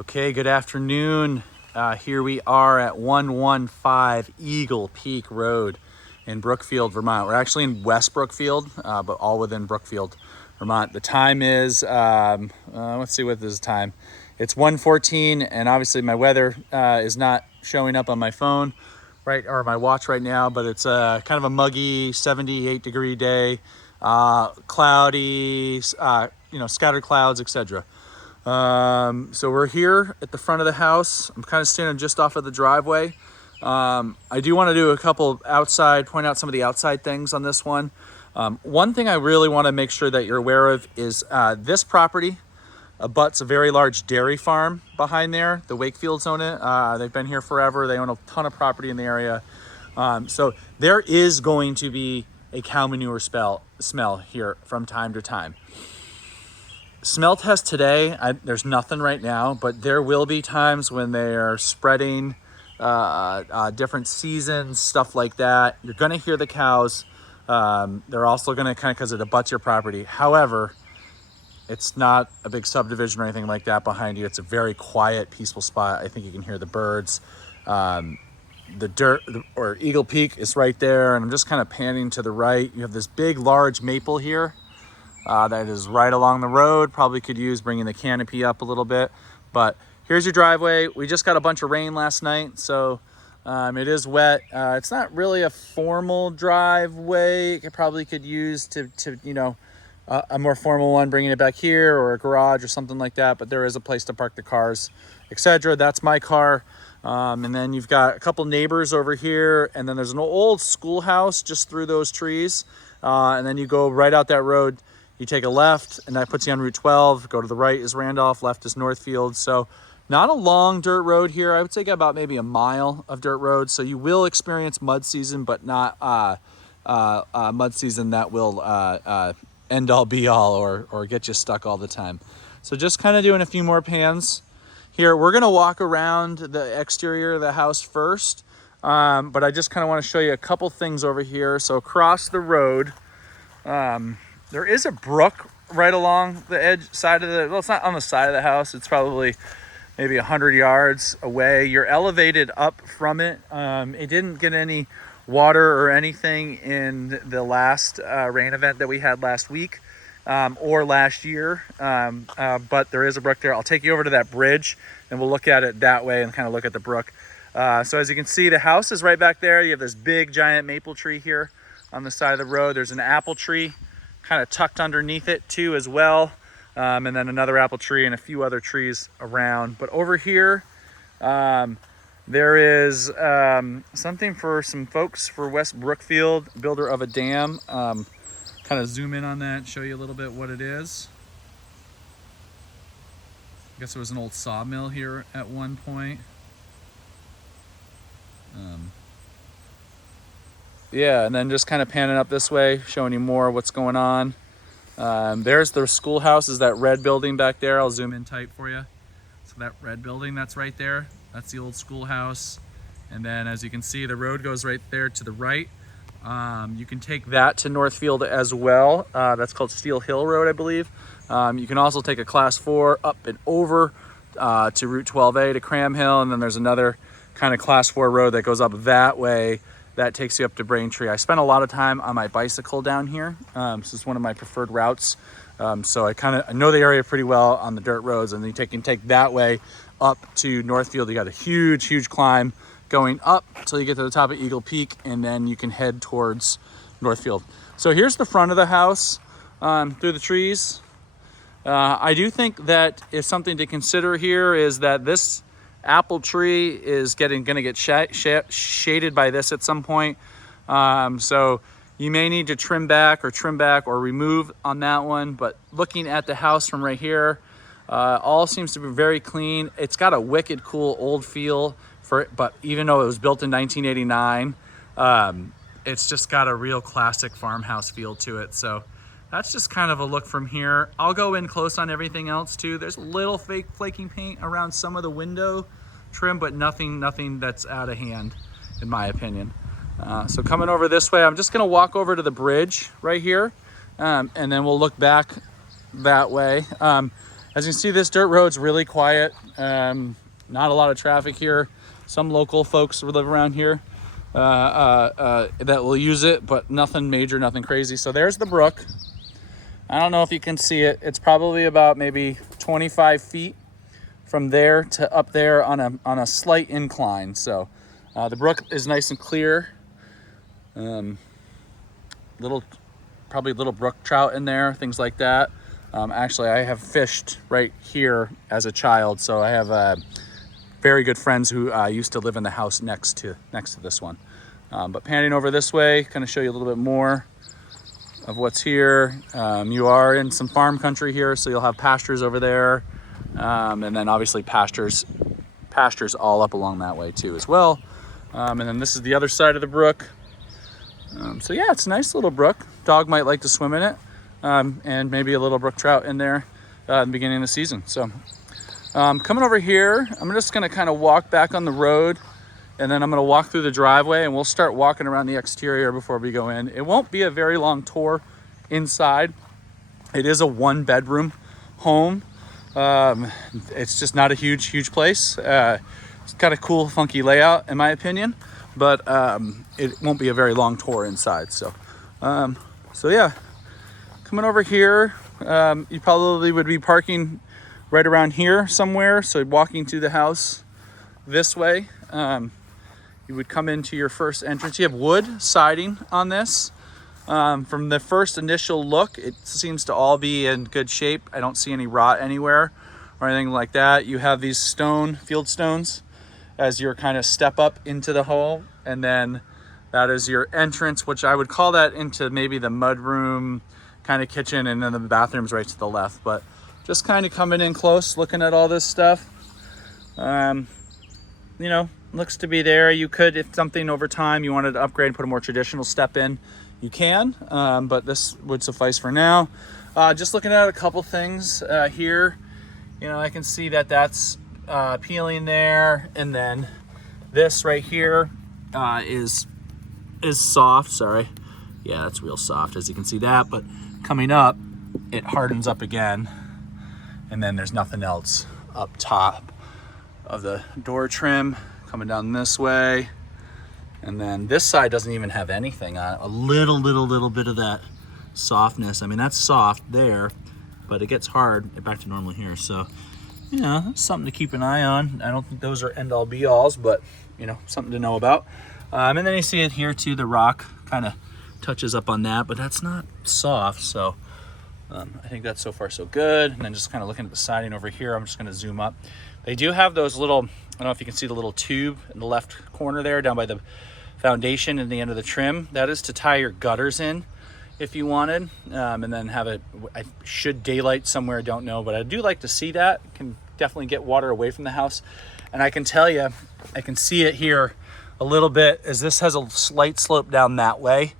Okay, good afternoon. Here we are at 115 Eagle Peak Road in Brookfield, Vermont. We're actually in West Brookfield, but all within Brookfield, Vermont. The time is, let's see what this is time. It's 1:14, and obviously my weather is not showing up on my phone, right, or my watch right now, but it's kind of a muggy 78-degree day, cloudy, scattered clouds, etc. So we're here at the front of the house. I'm kind of standing just off of the driveway. I do want to do a couple point out some of the outside things on this one. One thing I really want to make sure that you're aware of is this property abuts a very large dairy farm behind there. The Wakefields own it. They've been here forever. They own a ton of property in the area. So there is going to be a cow manure smell here from time to time. Smell test today, there's nothing right now, but there will be times when they are spreading different seasons, stuff like that. You're going to hear the cows. They're also going to because it abuts your property. However, it's not a big subdivision or anything like that behind you. It's a very quiet, peaceful spot. I think you can hear the birds. Eagle Peak is right there, and I'm just kind of panning to the right. You have this big, large maple here. That is right along the road. Probably could use bringing the canopy up a little bit, but here's your driveway. We just got a bunch of rain last night, so it is wet. It's not really a formal driveway. It probably could use a more formal one, bringing it back here, or a garage or something like that, but there is a place to park the cars, etc. That's my car. And then you've got a couple neighbors over here, and then there's an old schoolhouse just through those trees, and then you go right out that road. You take a left, and that puts you on Route 12. Go to the right is Randolph, left is Northfield. So not a long dirt road here. I would say about maybe a mile of dirt road. So you will experience mud season, but not mud season that will end all be all or get you stuck all the time. So just kind of doing a few more pans here. We're going to walk around the exterior of the house first, but I just kind of want to show you a couple things over here. So across the road, there is a brook right along the side of it's not on the side of the house. It's probably maybe 100 yards away. You're elevated up from it. It didn't get any water or anything in the last rain event that we had last week or last year. But there is a brook there. I'll take you over to that bridge and we'll look at it that way and kind of look at the brook. So as you can see, the house is right back there. You have this big giant maple tree here on the side of the road. There's an apple tree kind of tucked underneath it too as well, and then another apple tree and a few other trees around. But over here there is something for some folks for West Brookfield, builder of a dam. Kind of zoom in on that and show you a little bit what it is. I guess there was an old sawmill here at one point. Yeah, and then just kind of panning up this way, showing you more what's going on. There's the schoolhouse, is that red building back there. I'll zoom in tight for you. So that red building that's right there, that's the old schoolhouse. And then as you can see, the road goes right there to the right. You can take that to Northfield as well. That's called Steel Hill Road, I believe. You can also take a class 4 up and over to Route 12A to Cram Hill. And then there's another kind of class 4 road that goes up that way. That takes you up to Braintree. I spent a lot of time on my bicycle down here. This is one of my preferred routes. So I know the area pretty well on the dirt roads, and you can take that way up to Northfield. You got a huge climb going up until you get to the top of Eagle Peak, and then you can head towards Northfield. So here's the front of the house through the trees. I do think that is something to consider here is that this apple tree is going to get shaded by this at some point. So you may need to trim back or remove on that one. But looking at the house from right here, all seems to be very clean. It's got a wicked cool old feel but even though it was built in 1989, it's just got a real classic farmhouse feel to it. So that's just kind of a look from here. I'll go in close on everything else too. There's a little fake flaking paint around some of the window trim, but nothing that's out of hand in my opinion. So coming over this way, I'm just gonna walk over to the bridge right here, and then we'll look back that way. As you can see, this dirt road's really quiet. Not a lot of traffic here. Some local folks who live around here that will use it, but nothing major, nothing crazy. So there's the brook. I don't know if you can see it. It's probably about maybe 25 feet from there to up there on a slight incline. So the brook is nice and clear. Probably little brook trout in there, things like that. Actually, I have fished right here as a child, so I have very good friends who used to live in the house next to this one. But panning over this way, kind of show you a little bit more of what's here. You are in some farm country here, so you'll have pastures over there, and then obviously pastures all up along that way too as well. And then this is the other side of the brook. So yeah, it's a nice little brook. Dog might like to swim in it, and maybe a little brook trout in there in the beginning of the season. So coming over here, I'm just gonna kind of walk back on the road, and then I'm gonna walk through the driveway, and we'll start walking around the exterior before we go in. It won't be a very long tour inside. It is a 1-bedroom home. It's just not a huge place. It's got a cool, funky layout in my opinion, but it won't be a very long tour inside. So yeah, coming over here, you probably would be parking right around here somewhere. So walking to the house this way, you would come into your first entrance. You have wood siding on this. From the first initial look, it seems to all be in good shape. I don't see any rot anywhere or anything like that. You have these field stones as your kind of step up into the home, and then that is your entrance, which I would call that into maybe the mudroom kind of kitchen, and then the bathroom's right to the left. But just kind of coming in close, looking at all this stuff. You know, looks to be there. You could, if something over time you wanted to upgrade and put a more traditional step in, you can, but this would suffice for now. Just looking at a couple things here, you know, I can see that that's peeling there, and then this right here is soft. Sorry, yeah, that's real soft, as you can see that, but coming up it hardens up again, and then there's nothing else up top of the door trim. Coming down this way, and then this side doesn't even have anything on it. A little bit of that softness. I mean, that's soft there, but it gets hard back to normal here. So, you know, that's something to keep an eye on. I don't think those are end-all be-alls, but, you know, something to know about. And then you see it here too. The rock kind of touches up on that, but that's not soft. So I think that's so far so good. And then just kind of looking at the siding over here, I'm just going to zoom up. They do have those little, I don't know if you can see the little tube in the left corner there down by the foundation and the end of the trim. That is to tie your gutters in if you wanted, and then have it, I should daylight somewhere, don't know, but I do like to see that. Can definitely get water away from the house. And I can tell you, I can see it here a little bit, as this has a slight slope down that way.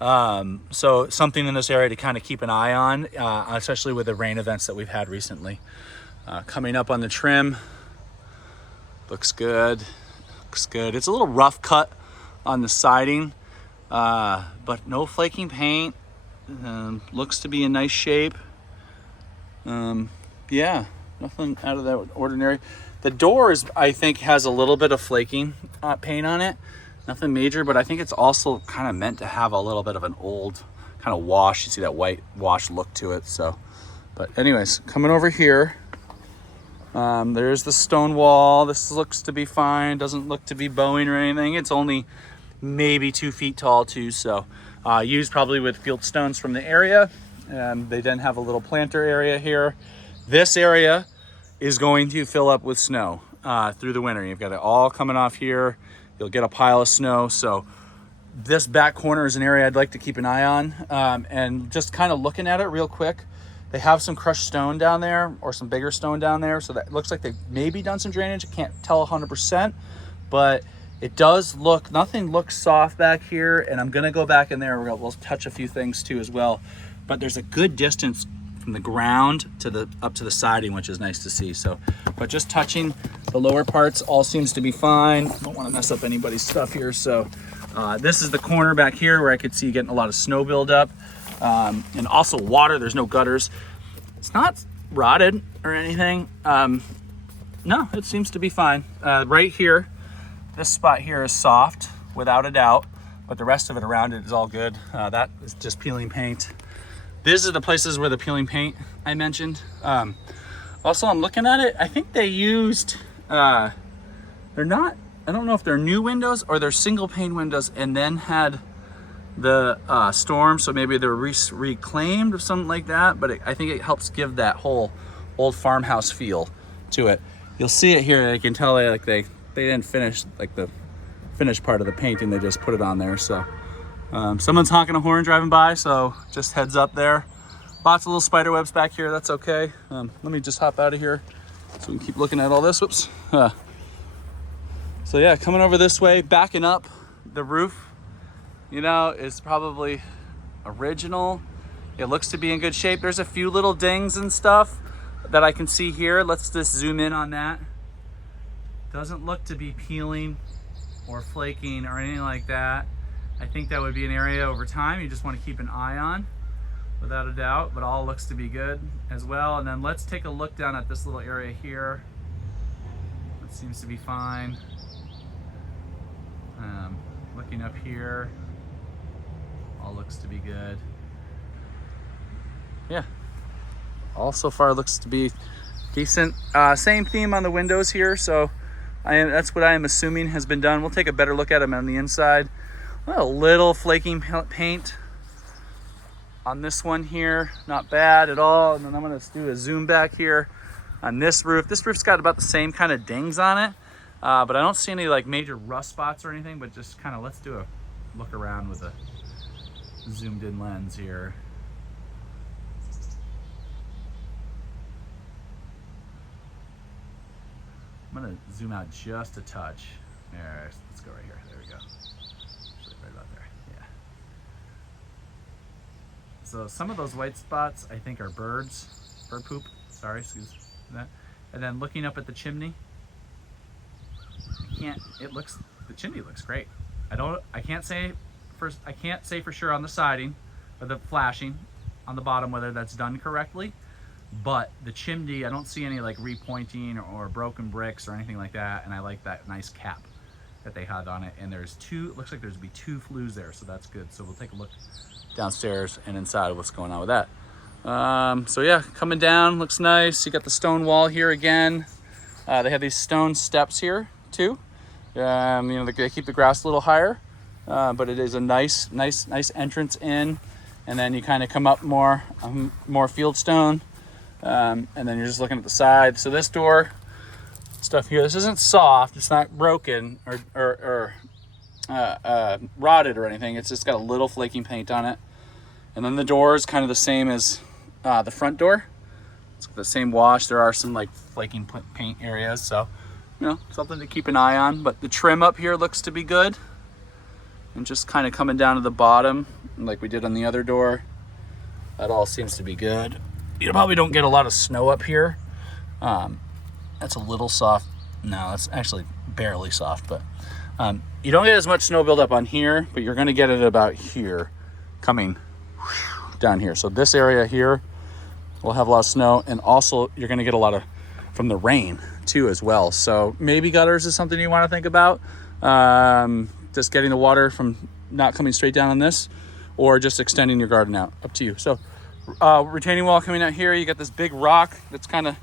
So something in this area to kind of keep an eye on, especially with the rain events that we've had recently. Coming up on the trim, looks good. It's a little rough cut on the siding, but no flaking paint. Looks to be in nice shape. Yeah, nothing out of the ordinary. The door I think has a little bit of flaking paint on it. Nothing major, but I think it's also kind of meant to have a little bit of an old kind of wash. You see that white wash look to it. So, but anyways, coming over here, there's the stone wall. This looks to be fine. Doesn't look to be bowing or anything. It's only maybe 2 feet tall too. So used probably with field stones from the area. They then have a little planter area here. This area is going to fill up with snow through the winter. You've got it all coming off here. You'll get a pile of snow. So this back corner is an area I'd like to keep an eye on. And just kind of looking at it real quick, they have some crushed stone down there, or some bigger stone down there. So that looks like they've maybe done some drainage. I can't tell 100%, but it does look, nothing looks soft back here. And I'm gonna go back in there. We'll touch a few things too as well. But there's a good distance from the ground to up to the siding, which is nice to see. So, but just touching the lower parts, all seems to be fine. Don't want to mess up anybody's stuff here. So this is the corner back here where I could see getting a lot of snow buildup, and also water. There's no gutters. It's not rotted. or anything. No, it seems to be fine. Right here, this spot here is soft, without a doubt, but the rest of it around it is all good. That is just peeling paint. These are the places where the peeling paint I mentioned. Also, I'm looking at it. I think they used, they're not, I don't know if they're new windows or they're single pane windows and then had the storm. So maybe they're reclaimed or something like that. But I think it helps give that whole old farmhouse feel to it. You'll see it here. I can tell they didn't finish like the finished part of the painting. They just put it on there. So someone's honking a horn driving by. So just heads up there. Lots of little spider webs back here. That's okay. Let me just hop out of here so we can keep looking at all this. Whoops. So yeah, coming over this way, backing up, the roof, you know, is probably original. It looks to be in good shape. There's a few little dings and stuff that I can see here. Let's just zoom in on that. Doesn't look to be peeling or flaking or anything like that. I think that would be an area over time you just want to keep an eye on, without a doubt, but all looks to be good as well. And then let's take a look down at this little area here. That seems to be fine. Looking up here, all looks to be good. Yeah, all so far looks to be decent. Same theme on the windows here, so that's what I am assuming has been done. We'll take a better look at them on the inside. A little flaking paint on this one here, not bad at all. And then I'm gonna do a zoom back here on this roof. This roof's got about the same kind of dings on it, but I don't see any like major rust spots or anything, but just kind of let's do a look around with a zoomed in lens here. I'm gonna zoom out just a touch. There, let's go right here. There we go. Right about there. Yeah. So some of those white spots I think are bird poop. Sorry, excuse that. And then looking up at the chimney, the chimney looks great. I can't say for sure on the siding or the flashing on the bottom whether that's done correctly. But the chimney, I don't see any like repointing or broken bricks or anything like that. And I like that nice cap that they had on it. And there's looks like there's gonna be 2 flues there, so that's good. So we'll take a look downstairs and inside of what's going on with that. So yeah, coming down, looks nice. You got the stone wall here again. They have these stone steps here too. You know, they keep the grass a little higher, but it is a nice entrance in. And then you kind of come up more field stone. And then you're just looking at the side. So this door stuff here, this isn't soft, it's not broken or rotted or anything. It's just got a little flaking paint on it. And then the door is kind of the same as the front door. It's the same wash. There are some like flaking paint areas, so you know, something to keep an eye on. But the trim up here looks to be good, and just kind of coming down to the bottom like we did on the other door, that all seems to be good. You probably don't get a lot of snow up here. That's a little soft. No, that's actually barely soft, but you don't get as much snow buildup on here, but you're gonna get it about here, coming down here. So this area here will have a lot of snow, and also you're gonna get a lot of from the rain too as well. So maybe gutters is something you wanna think about. Just getting the water from not coming straight down on this, or just extending your garden out, up to you. So retaining wall coming out here, you got this big rock that's kind of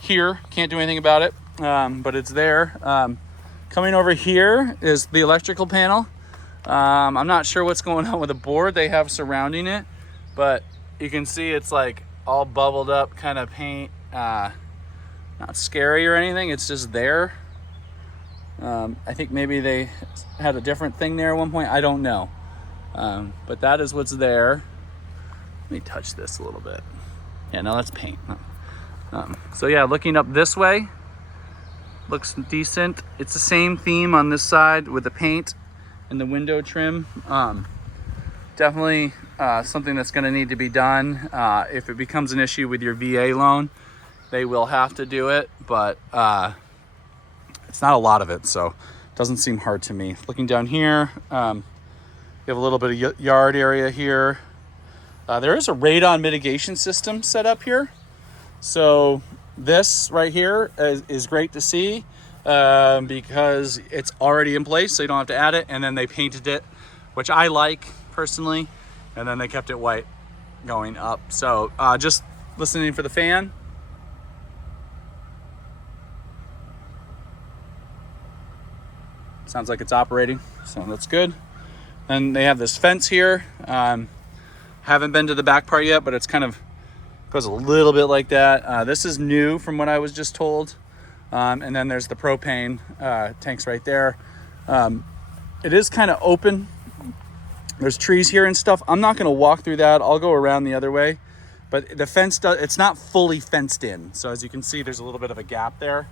here, can't do anything about it, but it's there. Coming over here is the electrical panel. I'm not sure what's going on with the board they have surrounding it, but you can see it's like all bubbled up kind of paint. Not scary or anything, it's just there. I think maybe they had a different thing there at one point, I don't know. But that is what's there. Let me touch this a little bit. Yeah, no, that's paint. So yeah, looking up this way, looks decent. It's the same theme on this side with the paint and the window trim. Definitely something that's gonna need to be done. If it becomes an issue with your VA loan, they will have to do it, but it's not a lot of it, so it doesn't seem hard to me. Looking down here, you have a little bit of yard area here. There is a radon mitigation system set up here. So this right here is great to see because it's already in place, so you don't have to add it. And then they painted it, which I like personally, and then they kept it white going up. So just listening for the fan. Sounds like it's operating, so that's good. And they have this fence here. Haven't been to the back part yet, but it's kind of goes a little bit like that. This is new from what I was just told. And then there's the propane tanks right there. It is kind of open. There's trees here and stuff. I'm not gonna walk through that. I'll go around the other way. But the fence, it's not fully fenced in. So as you can see, there's a little bit of a gap there.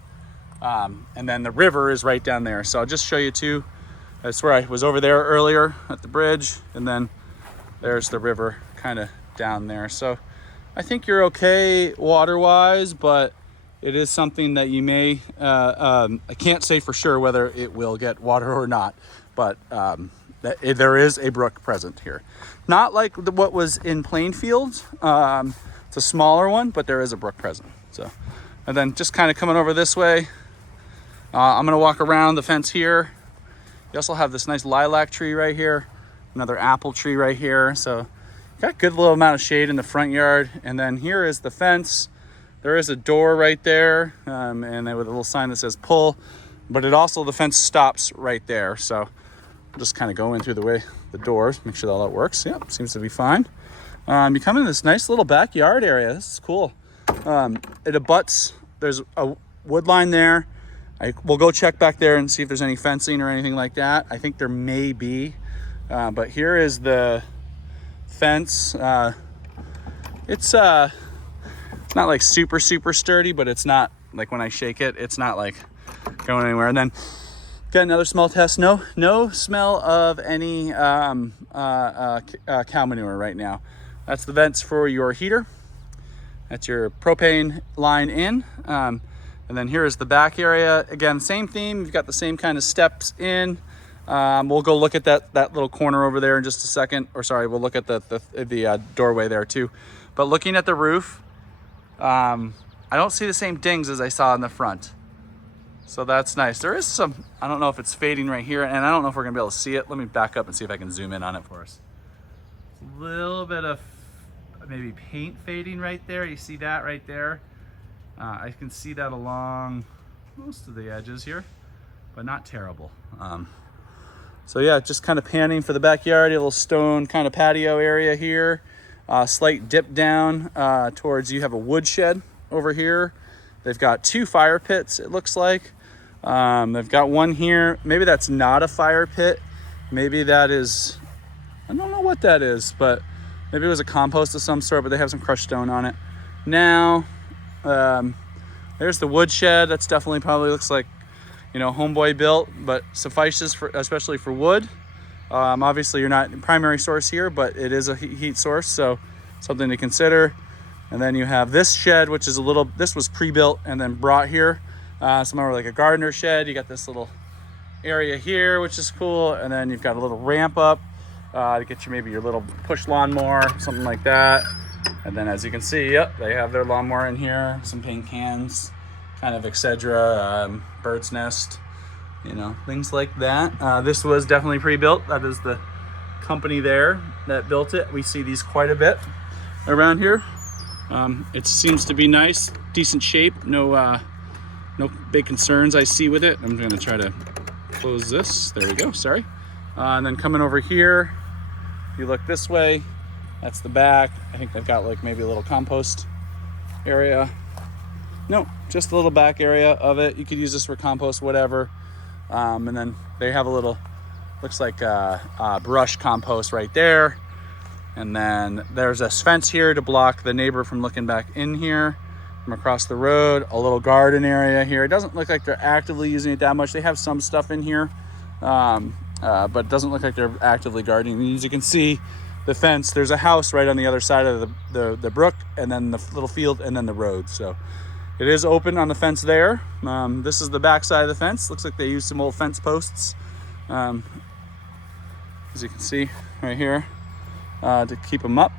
And then the river is right down there. So I'll just show you too. That's where I was over there earlier at the bridge. And then there's the river kind of down there. So I think you're okay water-wise, but it is something that you may, I can't say for sure whether it will get water or not, but there is a brook present here. Not like what was in Plainfield. It's a smaller one, but there is a brook present. So, and then just kind of coming over this way, I'm gonna walk around the fence here. You also have this nice lilac tree right here, another apple tree right here. So got a good little amount of shade in the front yard. And then here is the fence. There is a door right there, and then with a little sign that says pull, but it also, the fence stops right there. So I'll just kind of go in through the doors, make sure that all that works. Yep, seems to be fine. You come in this nice little backyard area. This is cool. It abuts, there's a wood line there. We'll go check back there and see if there's any fencing or anything like that. I think there may be, but here is the fence. It's not like super sturdy, but it's not like when I shake it, it's not like going anywhere. And then got another smell test. No smell of any cow manure right now. That's the vents for your heater. That's your propane line in. And then here is the back area. Again, same theme. You've got the same kind of steps in. We'll go look at that little corner over there in just a second. Or sorry, we'll look at the doorway there too. But looking at the roof, I don't see the same dings as I saw in the front. So that's nice. There is some, I don't know if it's fading right here, and I don't know if we're gonna be able to see it. Let me back up and see if I can zoom in on it for us. A little bit of maybe paint fading right there. You see that right there? I can see that along most of the edges here, but not terrible. So yeah, just kind of panning for the backyard, a little stone kind of patio area here. Slight dip down towards, you have a wood shed over here. They've got 2 fire pits, it looks like. They've got one here. Maybe that's not a fire pit. Maybe that is, I don't know what that is, but maybe it was a compost of some sort, but they have some crushed stone on it. Now, there's the wood shed. That's definitely probably looks like, you know, homeboy built, but suffices for, especially for wood. Obviously you're not primary source here, but it is a heat source, so something to consider. And then you have this shed, which is this was pre-built and then brought here. Somewhere like a gardener shed. You got this little area here, which is cool. And then you've got a little ramp up to get you maybe your little push lawnmower, something like that. And then as you can see, yep, they have their lawnmower in here, some paint cans, kind of etc. Bird's nest, you know, things like that. This was definitely pre-built. That is the company there that built it. We see these quite a bit around here. It seems to be nice, decent shape. No big concerns I see with it. I'm gonna try to close this. There we go, sorry. And then coming over here, you look this way, that's the back. I think they've got like maybe a little compost area. No, just a little back area of it. You could use this for compost, whatever. And then they have a little, looks like brush compost right there. And then there's a fence here to block the neighbor from looking back in here from across the road. A little garden area here. It doesn't look like they're actively using it that much. They have some stuff in here, but it doesn't look like they're actively gardening. And as you can see, the fence, there's a house right on the other side of the brook, and then the little field, and then the road. So it is open on the fence there. This is the back side of the fence. Looks like they used some old fence posts, as you can see right here, to keep them up.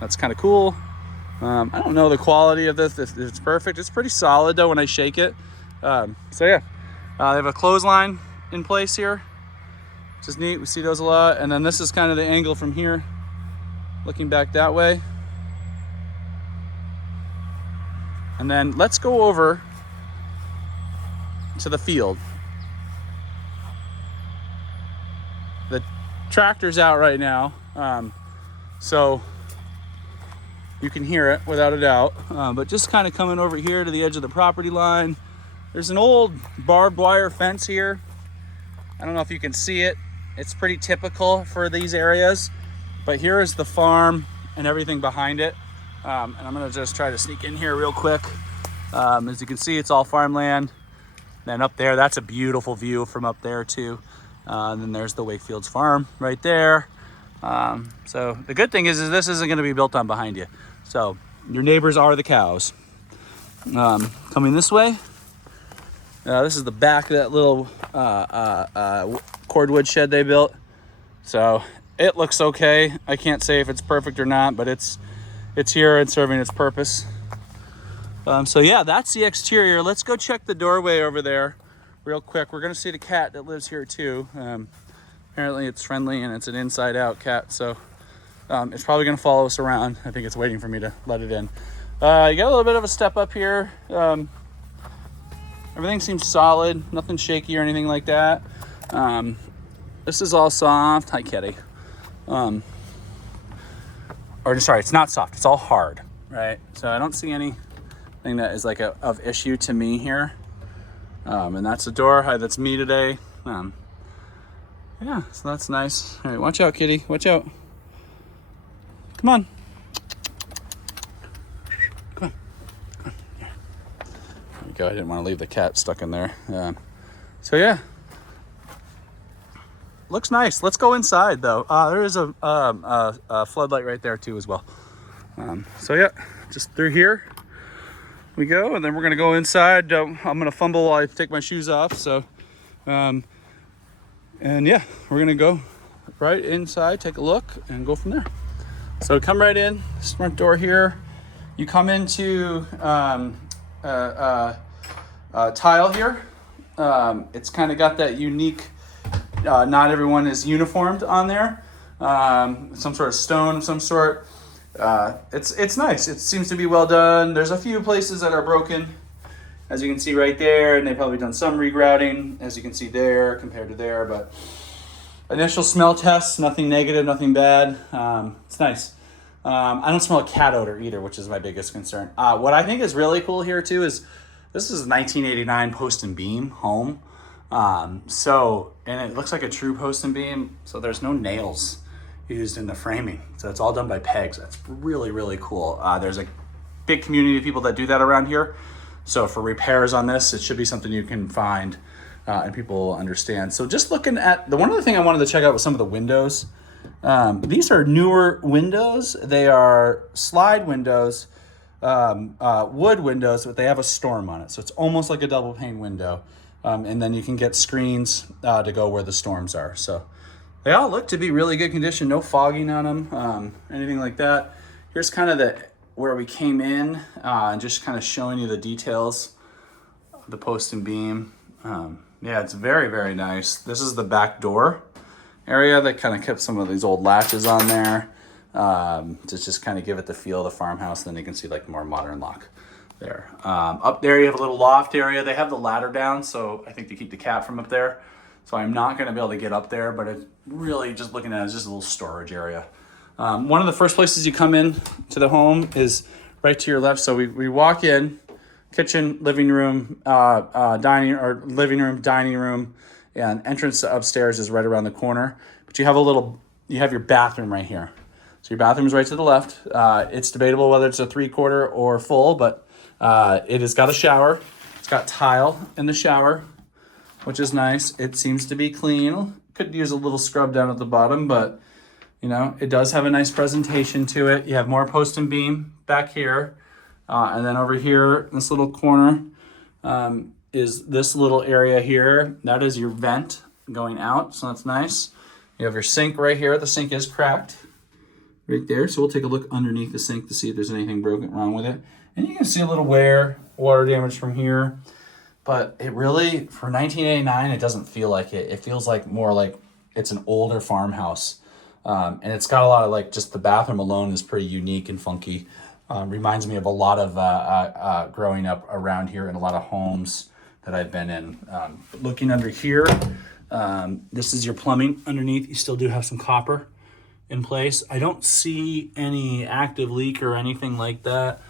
That's kind of cool. I don't know the quality of this, if it's perfect. It's pretty solid though when I shake it. So yeah, they have a clothesline in place here, which is neat. We see those a lot. And then this is kind of the angle from here, looking back that way. And then let's go over to the field. The tractor's out right now, so you can hear it without a doubt. But just kind of coming over here to the edge of the property line, there's an old barbed wire fence here. I don't know if you can see it. It's pretty typical for these areas, but here is the farm and everything behind it. And I'm gonna just try to sneak in here real quick. As you can see, it's all farmland. Then up there, that's a beautiful view from up there too. And then there's the Wakefield's farm right there. So the good thing is this isn't gonna be built on behind you. So your neighbors are the cows. Coming this way, this is the back of that little cordwood shed they built. So it looks okay. I can't say if it's perfect or not, but it's here and serving its purpose. So yeah, that's the exterior. Let's go check the doorway over there real quick. We're gonna see the cat that lives here too. Apparently it's friendly and it's an inside out cat. So it's probably gonna follow us around. I think it's waiting for me to let it in. You got a little bit of a step up here. Everything seems solid, nothing shaky or anything like that. This is all soft. Hi, Kitty. Or sorry, it's not soft, it's all hard, right? So I don't see anything that is like of issue to me here. And that's the door. Hi, that's me today. Yeah, so that's nice. All right, watch out, kitty, watch out. Come on. Come on. Here. There we go, I didn't want to leave the cat stuck in there. So yeah. Looks nice. Let's go inside though. There is a floodlight right there too as well. So yeah, just through here we go, and then we're gonna go inside. I'm gonna fumble while I take my shoes off. So, and yeah, we're gonna go right inside, take a look, and go from there. So come right in, this front door here. You come into tile here. It's kind of got that unique. Not everyone is uniformed on there. Some sort of stone of some sort. It's nice. It seems to be well done. There's a few places that are broken, as you can see right there, and they've probably done some regrouting, as you can see there compared to there. But initial smell tests, nothing negative, nothing bad. It's nice. I don't smell a cat odor either, which is my biggest concern. What I think is really cool here too is this is a 1989 post and beam home. And it looks like a true post and beam, so there's no nails used in the framing, so it's all done by pegs. That's really, really cool. There's a big community of people that do that around here, so for repairs on this, it should be something you can find and people will understand. So just looking at one other thing I wanted to check out was some of the windows. These are newer windows. They are slide windows, wood windows, but they have a storm on it, so it's almost like a double pane window. And then you can get screens to go where the storms are. So they all look to be really good condition, no fogging on them, anything like that. Here's kind of where we came in, and just kind of showing you the details of the post and beam. Yeah, it's very, very nice. This is the back door area that kind of kept some of these old latches on there, to just kind of give it the feel of the farmhouse. And then you can see like more modern lock there. Up there you have a little loft area. They have the ladder down, so I think to keep the cat from up there. So I'm not going to be able to get up there, but it's really just looking at it as just a little storage area. One of the first places you come in to the home is right to your left. So we walk in, kitchen, living room, dining room, and entrance to upstairs is right around the corner. But you have your bathroom right here. So your bathroom is right to the left. It's debatable whether it's a 3/4 or full, but it has got a shower. It's got tile in the shower, which is nice. It seems to be clean. Could use a little scrub down at the bottom, but you know, it does have a nice presentation to it. You have more post and beam back here. And then over here, this little corner is this little area here. That is your vent going out, so that's nice. You have your sink right here. The sink is cracked. right there. So we'll take a look underneath the sink to see if there's anything broken wrong with it. And you can see a little wear, water damage from here. But it really, for 1989, it doesn't feel like it. It feels like more like it's an older farmhouse. And it's got a lot of like, just the bathroom alone is pretty unique and funky. Reminds me of a lot of growing up around here in a lot of homes that I've been in. Looking under here, this is your plumbing underneath. You still do have some copper in place. I don't see any active leak or anything like that.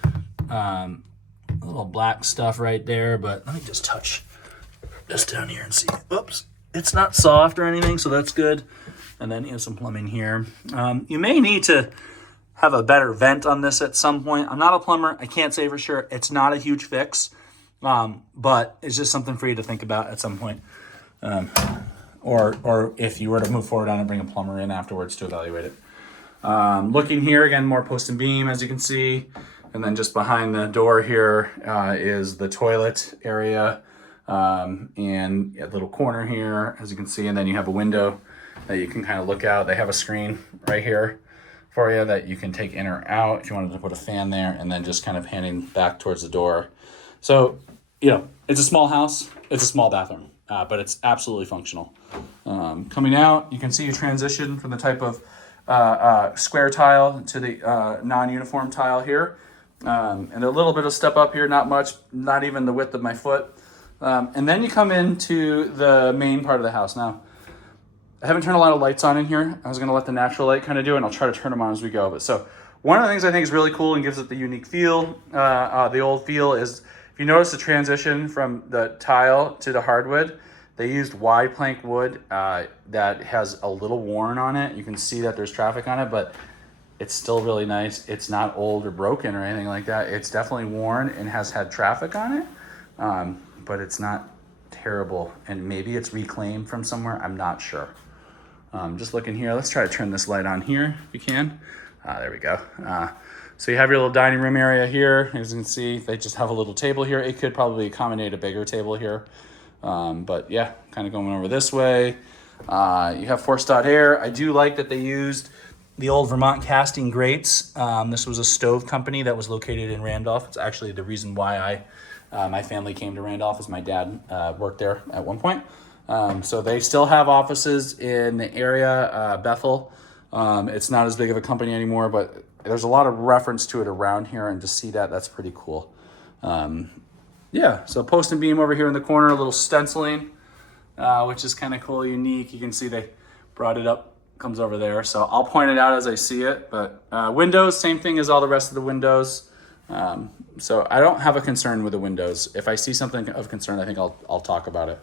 A little black stuff right there, but let me just touch this down here and see. Oops, it's not soft or anything, so that's good. And then you have some plumbing here. You may need to have a better vent on this at some point. I'm not a plumber. I can't say for sure. It's not a huge fix, but it's just something for you to think about at some point. Or if you were to move forward on it, bring a plumber in afterwards to evaluate it. Looking here, again, more post and beam, as you can see. And then just behind the door here is the toilet area and a little corner here, as you can see. And then you have a window that you can kind of look out. They have a screen right here for you that you can take in or out if you wanted to put a fan there, and then just kind of handing back towards the door. So, you know, it's a small house. It's a small bathroom, but it's absolutely functional. Coming out, you can see you transition from the type of square tile to the non-uniform tile here. And a little bit of step up here, not much, not even the width of my foot. And then you come into the main part of the house. Now, I haven't turned a lot of lights on in here. I was going to let the natural light kind of do it, and I'll try to turn them on as we go. But so one of the things I think is really cool and gives it the unique feel, the old feel, is if you notice the transition from the tile to the hardwood, they used wide plank wood that has a little worn on it. You can see that there's traffic on it, but it's still really nice. It's not old or broken or anything like that. It's definitely worn and has had traffic on it, but it's not terrible. And maybe it's reclaimed from somewhere. I'm not sure. Just looking here. Let's try to turn this light on here if you can. There we go. So you have your little dining room area here. As you can see, they just have a little table here. It could probably accommodate a bigger table here. But yeah, kind of going over this way. You have forced hot air. I do like that they used the old Vermont casting grates. This was a stove company that was located in Randolph. It's actually the reason why my family came to Randolph, is my dad worked there at one point. So they still have offices in the area, Bethel. It's not as big of a company anymore, but there's a lot of reference to it around here, and to see that, that's pretty cool. Yeah, so post and beam over here in the corner, a little stenciling, which is kind of cool, unique. You can see they brought it up, comes over there. So I'll point it out as I see it, but windows, same thing as all the rest of the windows. So I don't have a concern with the windows. If I see something of concern, I think I'll talk about it.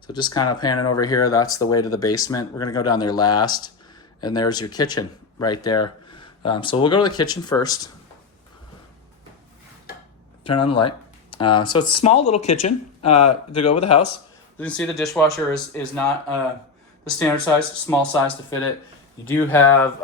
So just kind of panning over here, that's the way to the basement. We're gonna go down there last, and there's your kitchen right there. So we'll go to the kitchen first. Turn on the light. So it's a small little kitchen to go with the house. You can see the dishwasher is not the standard size, small size to fit it. You do have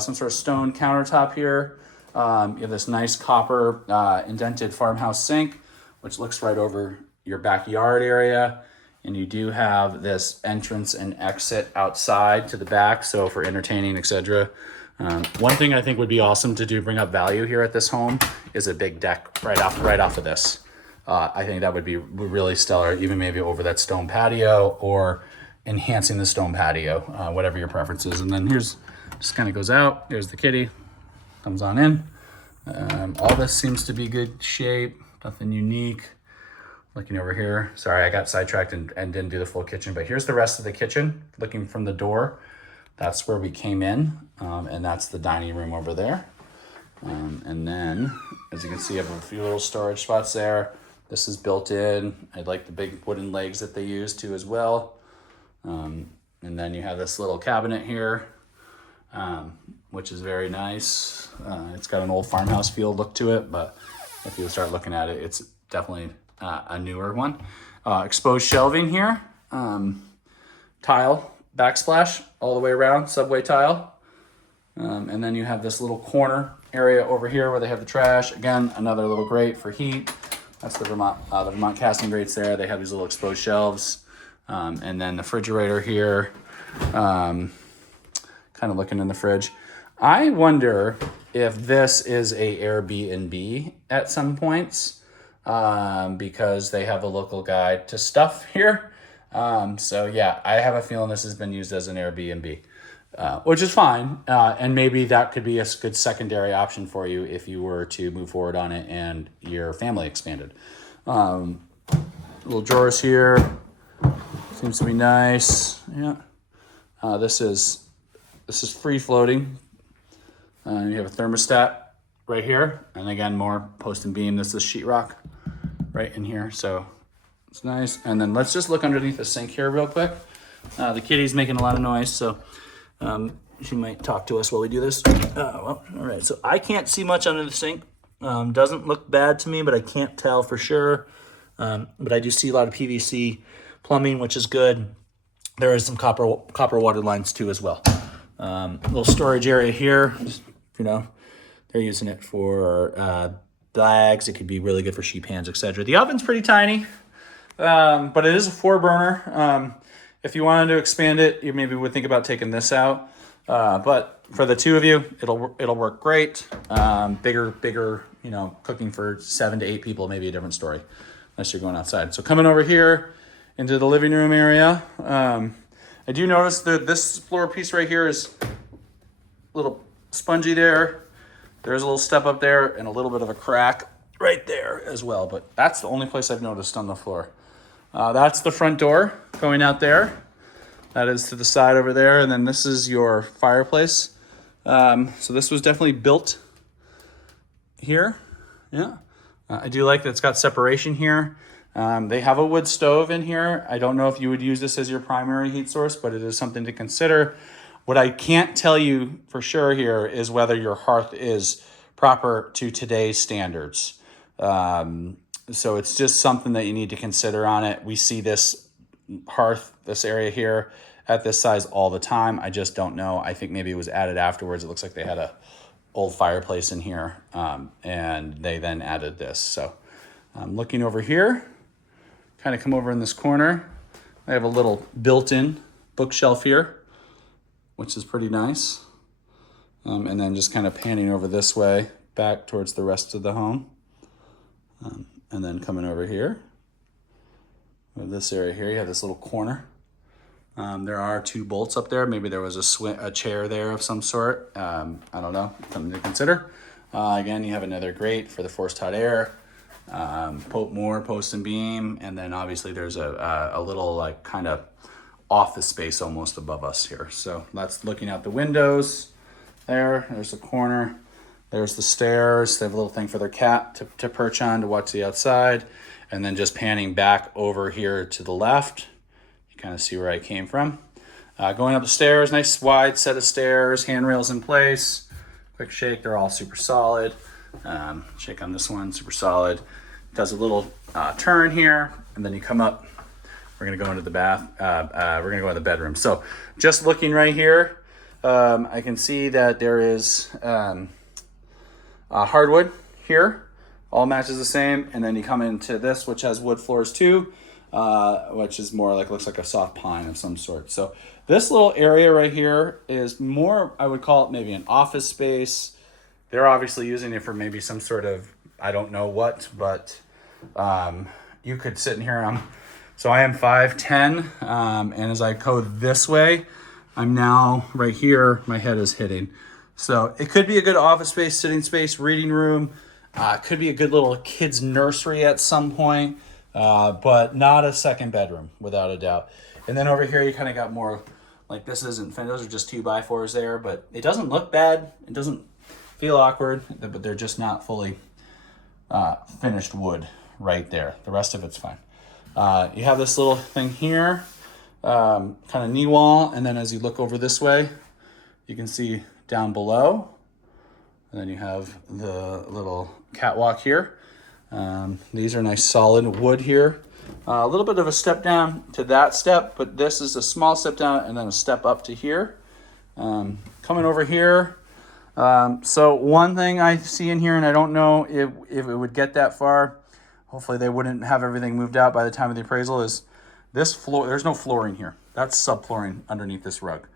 some sort of stone countertop here. You have this nice copper indented farmhouse sink, which looks right over your backyard area. And you do have this entrance and exit outside to the back, so for entertaining, etc. One thing I think would be awesome to do, bring up value here at this home, is a big deck right off of this. I think that would be really stellar, even maybe over that stone patio or enhancing the stone patio, whatever your preference is. And then here's, just kind of goes out. There's the kitty, comes on in. All this seems to be good shape, nothing unique. Looking over here, sorry, I got sidetracked and didn't do the full kitchen, but here's the rest of the kitchen. Looking from the door, that's where we came in, and that's the dining room over there. And then, as you can see, I have a few little storage spots there. This is built in. I like the big wooden legs that they use too as well. And then you have this little cabinet here, which is very nice. It's got an old farmhouse feel look to it, but if you start looking at it, it's definitely a newer one. Exposed shelving here. Tile, backsplash all the way around, subway tile. And then you have this little corner area over here where they have the trash. Again, another little grate for heat. That's the Vermont casting grates there. They have these little exposed shelves. And then the refrigerator here. Kind of looking in the fridge. I wonder if this is a Airbnb at some points, because they have a local guide to stuff here. So yeah, I have a feeling this has been used as an Airbnb, which is fine. And maybe that could be a good secondary option for you if you were to move forward on it and your family expanded. Little drawers here. Seems to be nice. Yeah. This is free floating. You have a thermostat right here, and again, more post and beam. This is sheetrock right in here, so it's nice. And then let's just look underneath the sink here real quick. The kitty's making a lot of noise, so she might talk to us while we do this. Well, all right, so I can't see much under the sink. Doesn't look bad to me, but I can't tell for sure. But I do see a lot of PVC plumbing, which is good. There is some copper water lines too as well. Little storage area here, just, they're using it for bags. It could be really good for sheet pans, etc. The oven's pretty tiny, but it is a 4-burner. If you wanted to expand it, you maybe would think about taking this out. But for the two of you, it'll work great. Bigger, cooking for 7 to 8 people, maybe a different story, unless you're going outside. So coming over here into the living room area, I do notice that this floor piece right here is a little spongy there. There's a little step up there and a little bit of a crack right there as well. But that's the only place I've noticed on the floor. That's the front door going out there. That is to the side over there. And then this is your fireplace. So this was definitely built here. Yeah. I do like that it's got separation here. They have a wood stove in here. I don't know if you would use this as your primary heat source, but it is something to consider. What I can't tell you for sure here is whether your hearth is proper to today's standards. So it's just something that you need to consider on it. We see this hearth, this area here at this size all the time. I just don't know. I think maybe it was added afterwards. It looks like they had a old fireplace in here, and they then added this. So I'm looking over here, kind of come over in this corner. I have a little built-in bookshelf here, which is pretty nice. And then just kind of panning over this way back towards the rest of the home. And then coming over here, this area here, you have this little corner. There are 2 bolts up there. Maybe there was a chair there of some sort. I don't know, something to consider. Again, you have another grate for the forced hot air. More post and beam. And then obviously there's a little like kind of office space almost above us here. So that's looking out the windows there. There's the corner. There's the stairs. They have a little thing for their cat to perch on to watch the outside. And then just panning back over here to the left. You kind of see where I came from. Going up the stairs, nice wide set of stairs, handrails in place. Quick shake, they're all super solid. Shake on this one, super solid. Does a little turn here, and then you come up. We're gonna go into the bath. We're gonna go in the bedroom. So just looking right here, I can see that there is hardwood here. All matches the same. And then you come into this, which has wood floors too, which is more like, looks like a soft pine of some sort. So this little area right here is more, I would call it maybe an office space. They're obviously using it for maybe some sort of, I don't know what, but you could sit in here. So I am 5'10", and as I go this way, I'm now right here, my head is hitting. So it could be a good office space, sitting space, reading room. Could be a good little kid's nursery at some point, but not a second bedroom, without a doubt. And then over here, you kind of got more, like this isn't, those are just 2x4s there, but it doesn't look bad. It doesn't feel awkward, but they're just not fully finished wood right there. The rest of it's fine. You have this little thing here, kind of knee wall, and then as you look over this way, you can see down below, and then you have the little catwalk here. These are nice solid wood here. A little bit of a step down to that step, but this is a small step down and then a step up to here. Coming over here, so one thing I see in here, and I don't know if it would get that far, hopefully they wouldn't have everything moved out by the time of the appraisal, is this floor, there's no flooring here. That's subflooring underneath this rug.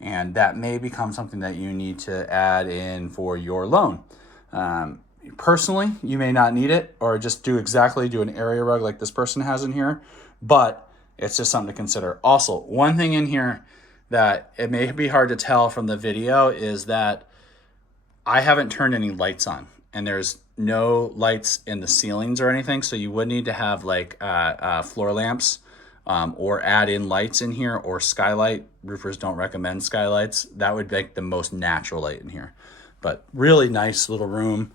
And that may become something that you need to add in for your loan. Personally, you may not need it, or just do an area rug like this person has in here, but it's just something to consider. Also, one thing in here that it may be hard to tell from the video is that I haven't turned any lights on, and there's no lights in the ceilings or anything, so you would need to have like floor lamps or add in lights in here, or skylight. Roofers don't recommend skylights. That would make the most natural light in here. But really nice little room.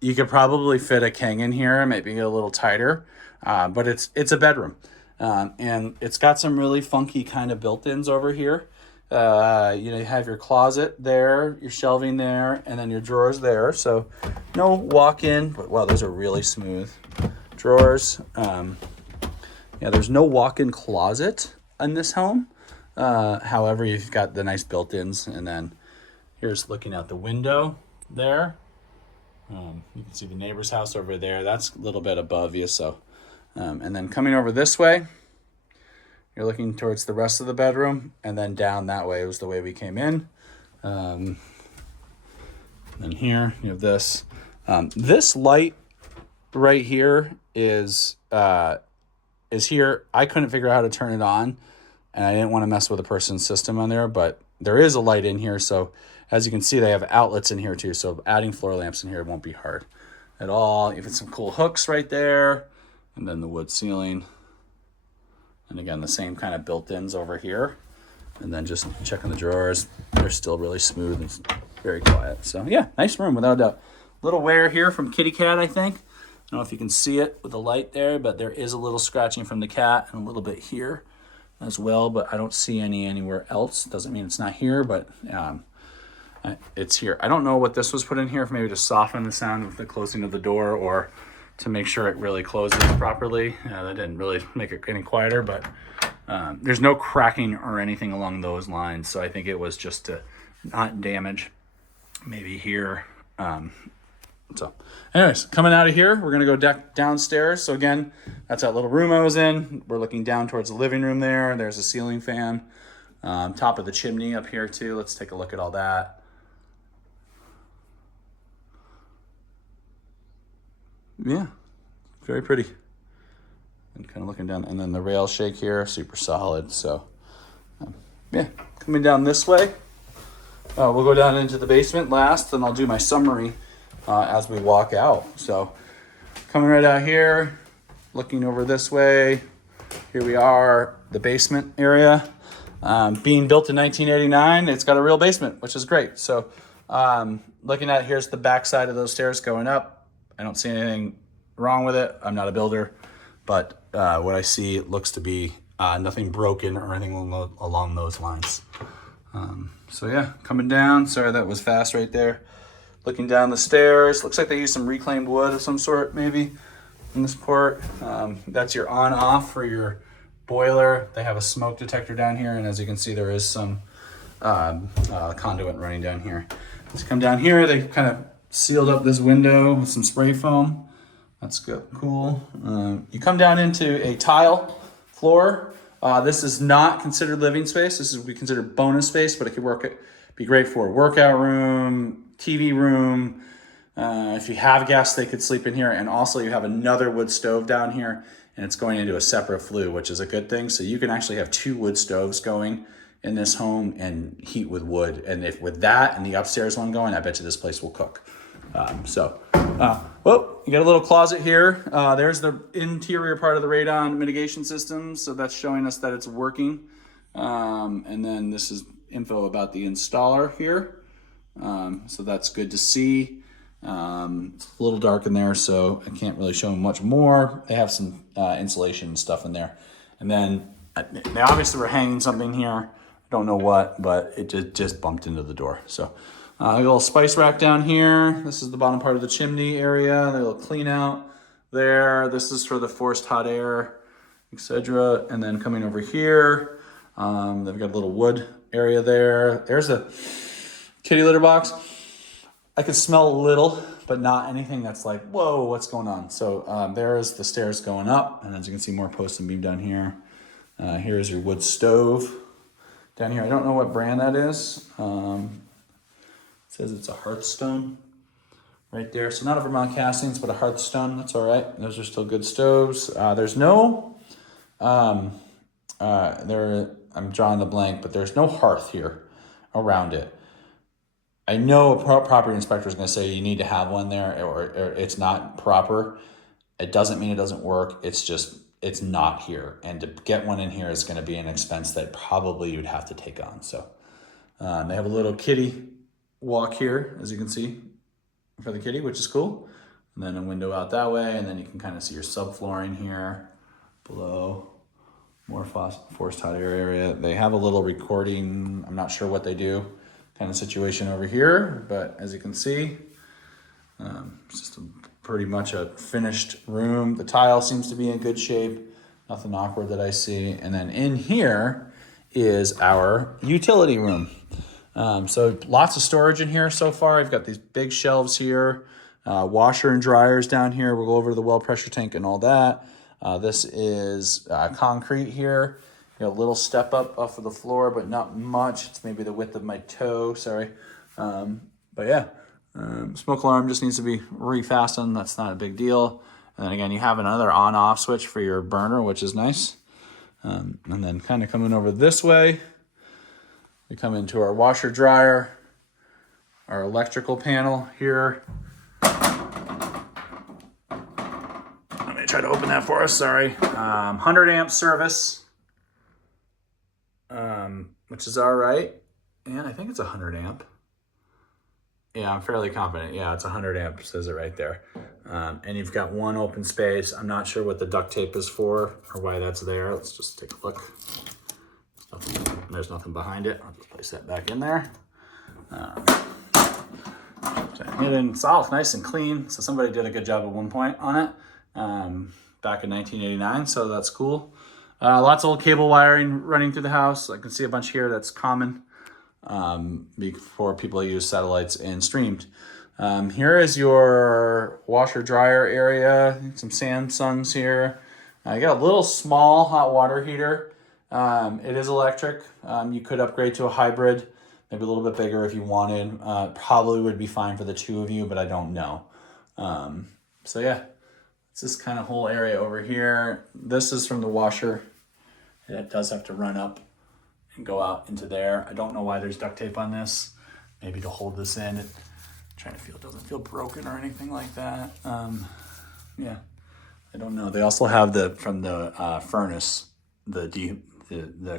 You could probably fit a king in here, maybe a little tighter, but it's a bedroom. And it's got some really funky kind of built-ins over here. You have your closet there, your shelving there, and then your drawers there. So no walk-in, but wow, those are really smooth drawers. There's no walk-in closet in this home. However, you've got the nice built-ins, and then here's looking out the window there. You can see the neighbor's house over there. That's a little bit above you. So, and then coming over this way, you're looking towards the rest of the bedroom, and then down that way was the way we came in. And here you have this. This light right here is here. I couldn't figure out how to turn it on, and I didn't want to mess with a person's system on there, but there is a light in here. So as you can see, they have outlets in here too. So adding floor lamps in here won't be hard at all. You've got some cool hooks right there, and then the wood ceiling. And again, the same kind of built-ins over here. And then just checking the drawers. They're still really smooth and very quiet. So yeah, nice room without a doubt. Little wear here from Kitty Cat, I think. I don't know if you can see it with the light there, but there is a little scratching from the cat and a little bit here as well, but I don't see any anywhere else. Doesn't mean it's not here, but it's here. I don't know what this was put in here, maybe to soften the sound of the closing of the door, or to make sure it really closes properly. That didn't really make it any quieter, but there's no cracking or anything along those lines. So I think it was just to not damage maybe here. So anyways, coming out of here, we're going to go downstairs. So again, that's that little room I was in. We're looking down towards the living room there. There's a ceiling fan, top of the chimney up here too. Let's take a look at all that. Yeah, very pretty. And kind of looking down, and then the rail shake here, super solid. So yeah, coming down this way, we'll go down into the basement last, and I'll do my summary as we walk out. So coming right out here, looking over this way, here we are, the basement area. Being built in 1989, it's got a real basement, which is great. So looking at, here's the back side of those stairs going up. I don't see anything wrong with it. I'm not a builder, but what I see looks to be nothing broken or anything along those lines. So yeah, coming down, sorry that was fast right there. Looking down the stairs, looks like they used some reclaimed wood of some sort maybe in this part. That's your on-off for your boiler. They have a smoke detector down here, and as you can see, there is some conduit running down here. Let's come down here, they kind of sealed up this window with some spray foam. That's good, cool. You come down into a tile floor. This is not considered living space. This is we consider bonus space, but it could be great for a workout room, TV room. If you have guests, they could sleep in here. And also you have another wood stove down here, and it's going into a separate flue, which is a good thing. So you can actually have 2 wood stoves going in this home and heat with wood. And if with that and the upstairs one going, I bet you this place will cook. You got a little closet here. There's the interior part of the radon mitigation system. So that's showing us that it's working. And then this is info about the installer here. So that's good to see. It's a little dark in there, so I can't really show much more. They have some insulation and stuff in there. And then they obviously were hanging something here. I don't know what, but it just bumped into the door. So a little spice rack down here. This is the bottom part of the chimney area. The little clean out there. This is for the forced hot air, etc. And then coming over here, they've got a little wood area there. There's a kitty litter box. I could smell a little, but not anything that's like, whoa, what's going on? So there's the stairs going up, and as you can see, more post and beam down here. Here's your wood stove. down here. I don't know what brand that is. It says it's a Hearthstone right there. So not a Vermont Castings, but a Hearthstone. That's all right. Those are still good stoves. There's no, I'm drawing the blank, but there's no hearth here around it. I know a property inspector is going to say you need to have one there, or it's not proper. It doesn't mean it doesn't work. It's just, it's not here. And to get one in here is going to be an expense that probably you'd have to take on. So they have a little kitty walk here, as you can see, for the kitty, which is cool. And then a window out that way. And then you can kind of see your subflooring here below. More forced hot air area. They have a little recording, I'm not sure what they do, kind of situation over here. But as you can see, it's just pretty much a finished room. The tile seems to be in good shape. Nothing awkward that I see. And then in here is our utility room. So lots of storage in here so far. I've got these big shelves here, washer and dryers down here. We'll go over to the well pressure tank and all that. This is concrete here. You know, a little step up off of the floor, but not much. It's maybe the width of my toe, sorry. But yeah, smoke alarm just needs to be refastened. That's not a big deal. And then again, you have another on-off switch for your burner, which is nice. And then kind of coming over this way, we come into our washer dryer, our electrical panel here. Let me try to open that for us, sorry. 100 amp service, which is all right. And I think it's 100 amp. Yeah, I'm fairly confident. Yeah, it's 100 amp, says it right there. And you've got one open space. I'm not sure what the duct tape is for or why that's there. Let's just take a look. There's nothing behind it. I'll just place that back in there. Hidden. It's all nice and clean. So somebody did a good job at one point on it back in 1989. So that's cool. Lots of old cable wiring running through the house. I can see a bunch here that's common before people use satellites and streamed. Here is your washer dryer area. Some Samsungs here. You got a little small hot water heater. It is electric. You could upgrade to a hybrid, maybe a little bit bigger if you wanted. Probably would be fine for the two of you, but I don't know. So yeah, it's this kind of whole area over here. This is from the washer. It does have to run up and go out into there. I don't know why there's duct tape on this. Maybe to hold this in. Trying to feel it doesn't feel broken or anything like that. Yeah, I don't know. They also have from the furnace, the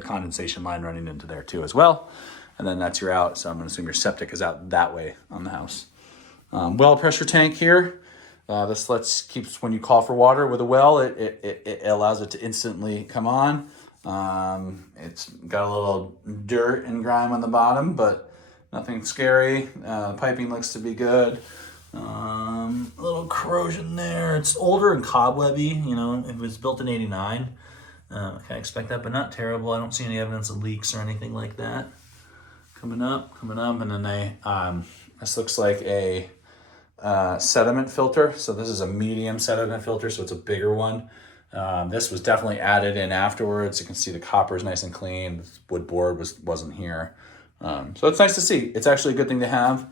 condensation line running into there too as well. And then that's your out. So I'm gonna assume your septic is out that way on the house. Well pressure tank here. This keeps when you call for water with a well, it allows it to instantly come on. It's got a little dirt and grime on the bottom, but nothing scary. The piping looks to be good. A little corrosion there. It's older and cobwebby. You know, it was built in '89. I kind of expect that, but not terrible. I don't see any evidence of leaks or anything like that. Coming up, and then this looks like a sediment filter. So this is a medium sediment filter, so it's a bigger one. This was definitely added in afterwards. You can see the copper is nice and clean. The wood board wasn't here. So it's nice to see. It's actually a good thing to have.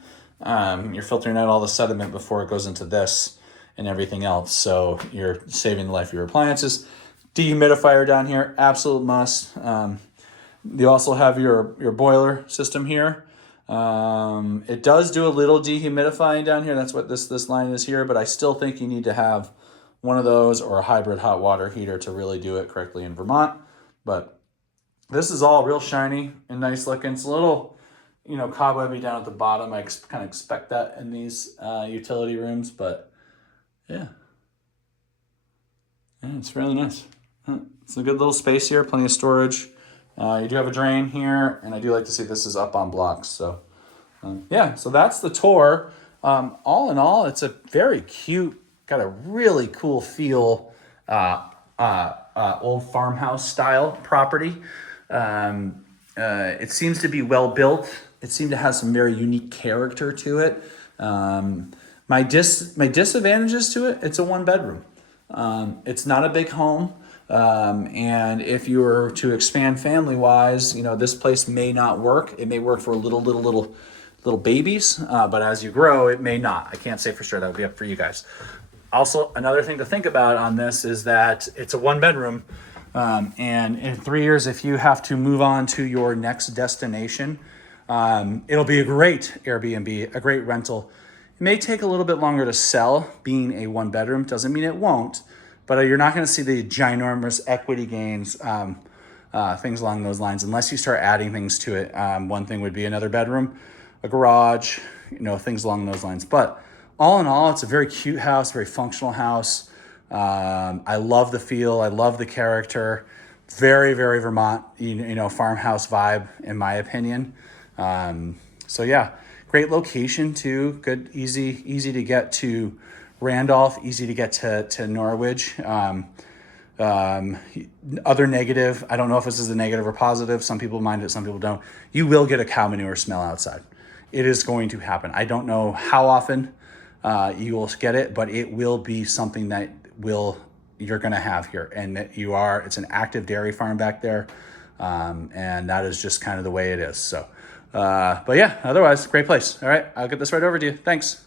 You're filtering out all the sediment before it goes into this and everything else. So you're saving the life of your appliances. Dehumidifier down here, absolute must. You also have your boiler system here. It does do a little dehumidifying down here. That's what this line is here, but I still think you need to have one of those or a hybrid hot water heater to really do it correctly in Vermont. But this is all real shiny and nice looking. It's a little, cobwebby down at the bottom. I kind of expect that in these utility rooms, but yeah. Yeah, it's really nice. It's a good little space here, plenty of storage. You do have a drain here, and I do like to see this is up on blocks. So yeah, so that's the tour. All in all, it's a very cute, got a really cool feel, old farmhouse style property. It seems to be well built. It seemed to have some very unique character to it. My disadvantages to it, it's a one bedroom. It's not a big home. And if you were to expand family wise, you know, this place may not work. It may work for little babies, but as you grow, it may not. I can't say for sure. That would be up for you guys. Also, another thing to think about on this is that it's a 1 bedroom. And in 3 years, if you have to move on to your next destination, it'll be a great Airbnb, a great rental. It may take a little bit longer to sell being a 1 bedroom. Doesn't mean it won't, but you're not going to see the ginormous equity gains, things along those lines, unless you start adding things to it. One thing would be another bedroom, a garage, you know, things along those lines. But all in all, it's a very cute house, very functional house. I love the feel. I love the character. Very, very Vermont, you know, farmhouse vibe, in my opinion. So yeah, great location too. Good, easy to get to Randolph, easy to get to Norwich. Other negative, I don't know if this is a negative or positive. Some people mind it, some people don't. You will get a cow manure smell outside. It is going to happen. I don't know how often you will get it, but it will be something that you're going to have here, and that it's an active dairy farm back there. And that is just kind of the way it is. So, but yeah, otherwise, great place. All right, I'll get this right over to you. Thanks.